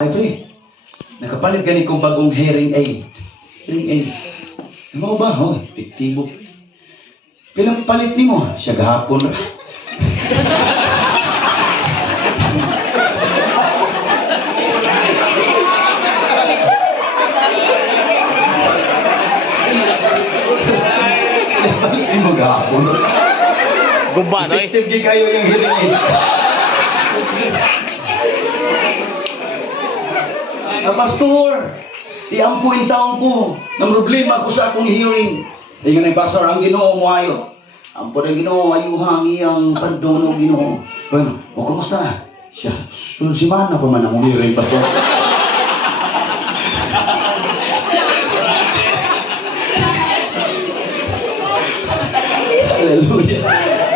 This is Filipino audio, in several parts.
Pre, nakapalit gani kong bagong hearing aid. Hearing aid. Ano ba? Oh, epektibo. Pilang palit ni mo? Siya gahapon ra. Palit ni mo gahapon ra. Gumba, no? Effective di kayo yung hearing aid. Pastor, iampuin taong ko ng problema ko sa akong hearing. Tingnan ng pastor, ang Ginoo mo ayo. Ampun ang Ginoo, ayuhang iyang pandono Ginoo. Bueno, o kumusta? Siya, susimana pa man ang hearing, pastor. Hallelujah.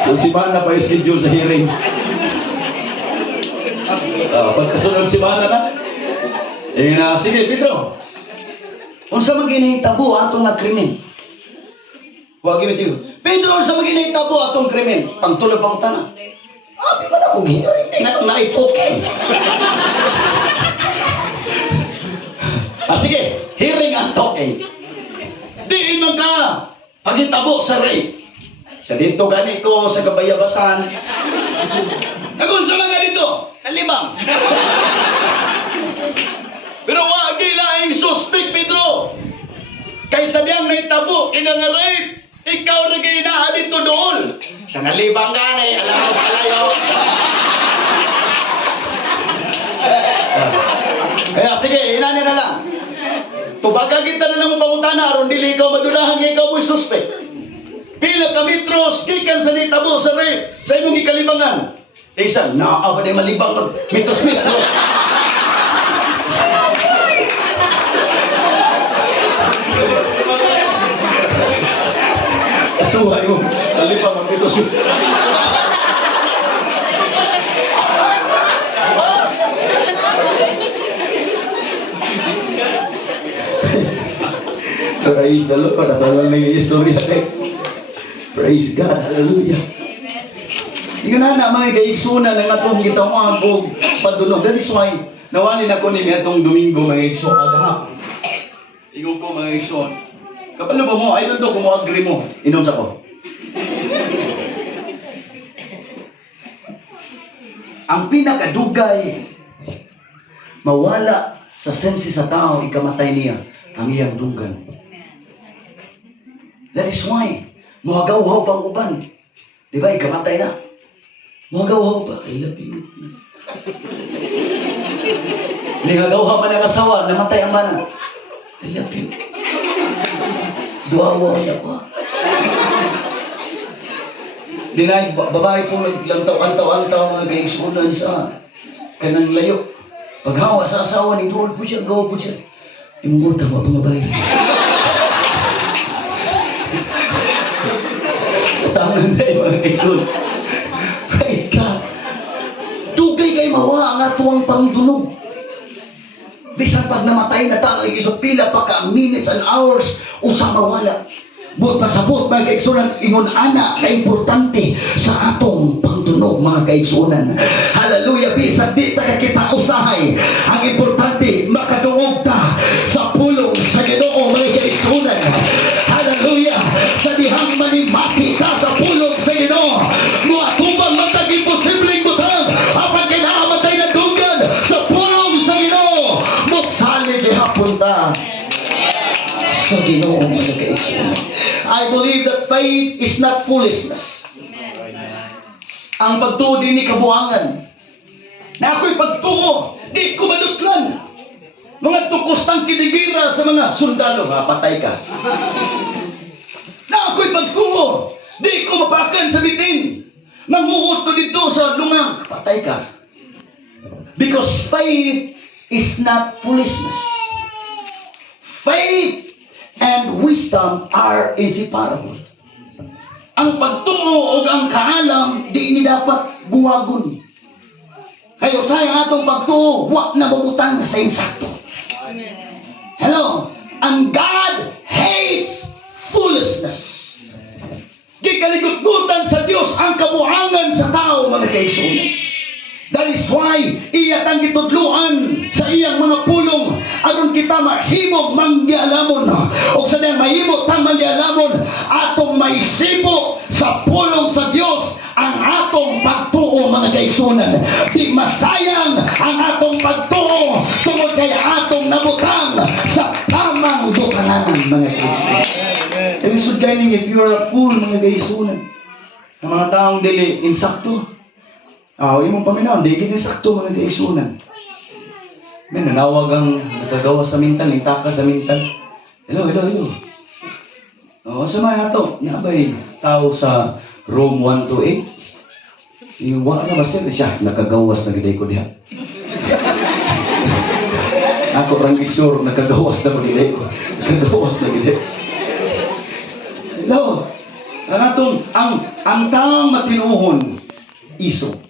Susimana pa yung schedule sa hearing. Pagkasunod simana na, sige, Pedro. Unsa man ginahitabo atong nga krimen? Wa gyud tiyo. Pedro, unsa man ginahitabo atong krimen? Pangtulog pang tanan. Abi pa na kong hearing, hindi na naipoken. Sige, hearing ang talking. Diin man ka paghitabo sa rape. Sa dito gani ko sa kabayabasan. Nagunsa man nga dito, nalibang. Pero wag laing suspect, Pedro. Kaysa diyang naitabo, kinangaray, ikaw na ginaha dito doon. Sa nalibang gani, alam mo kalayo. Kaya sige, inani na lang. Tubaga kita na lang pangutana, aron dili ikaw madudahan nga ikaw mo'y suspect. Pila ka metros, gikan sa nitabo sa rape, sa imong gikalibangan. Isa, naaba din malibang mitos-mitos. Suhay mo, nalipang ang pitos. Praise the Lord, natalang na yung istorya eh. Praise God, hallelujah. Ika na mga kaigsunan ng atong gitawag o padunog. That is why, nawalin ako ni atong Domingo mga igso agahap. Ikaw ko mga igso. Kapalo ba mo, ay nando kung mo agree mo, inom sa ko. Ang pinakadugay, mawala sa sensi sa tao, ikamatay niya ang iyang dugan. That is why, muhagaw-haw pang uban. Di ba, ikamatay na. Muhagaw-haw pa, I love you. Nihagaw-haw man ang asawa, namatay ang mana. I love you. Duawa niya ko. Dinay, babae po naglantaw-antaw mga kaigsunan sa kanang layo. Paghawa sa asawa, ni doon po siya, gawa po siya. Imunguta mo ang babae. Tangan na yung mga kaigsunan. Praise God. Dugay kay mawa ang atuang pangdunog. Bisan pag namatay na tayo sa pila pa ka minutes and hours usa mawala. But pasabot mga kaigsunan, ingon ana ka importante sa atong pangdunog mga kaigsunan. Hallelujah, bisan di ta kita usahay. Ang importante makadungog ta sa pulong sa Ginoo mga kaigsunan. Hallelujah, sa dihang manimati ka sa pulong sa Ginoo. Muatubang matag imposibleng butang apan kinamatay na dugan sa pulong sa Ginoo. Musali gihapon ta sa Ginoo mga kaigsunan. I believe that faith is not foolishness. Ang pagtuo din ni kabuangan. Na ako'y pagtuo, di ko madutlan. Mga tukustang kinigira sa mga sundalo, patay ka. Na ako'y pagtuo, di ko mapakan sa bitin. Manguot ko dito sa lumang, patay ka. Because faith is not foolishness. Faith and wisdom are inseparable. Ang pagtuo o ang kaalam, di ni dapat buwagon. Kayo sayang atong pagtuo, wak na mabutang sa insakto. Hello? And God hates foolishness. Gikalikot-gutan sa Diyos ang kabuhangan sa tao, mga kaigsunan. That is why iya tang gitudluan sa iyang kita mahimog manggialamon o sa diyan mahimo tang manggialamon atong maisipo sa pulong sa Dios ang atong pagtuo mga kaigsunan. Di masayang ang atong pagtuo tungod kay atong nabutang sa tamang dukanganan mga kaigsunan. Kaya sud kaining if you are a fool mga kaigsunan, ang mga taong dili insakto. Imong paminaw, di gid insakto mga kaigsunan. May nanawag ang nakagawa sa mintal, nitaka sa mintal. Hello. Sa mga hato, nabay tao sa Rome 1:8. Yung wala na ba siya, nakagawas na giday ko diha. Ako rang isur, nakagawas na giday ko. Nakagawas na giday. Hello. Ang taong matinuhon, iso.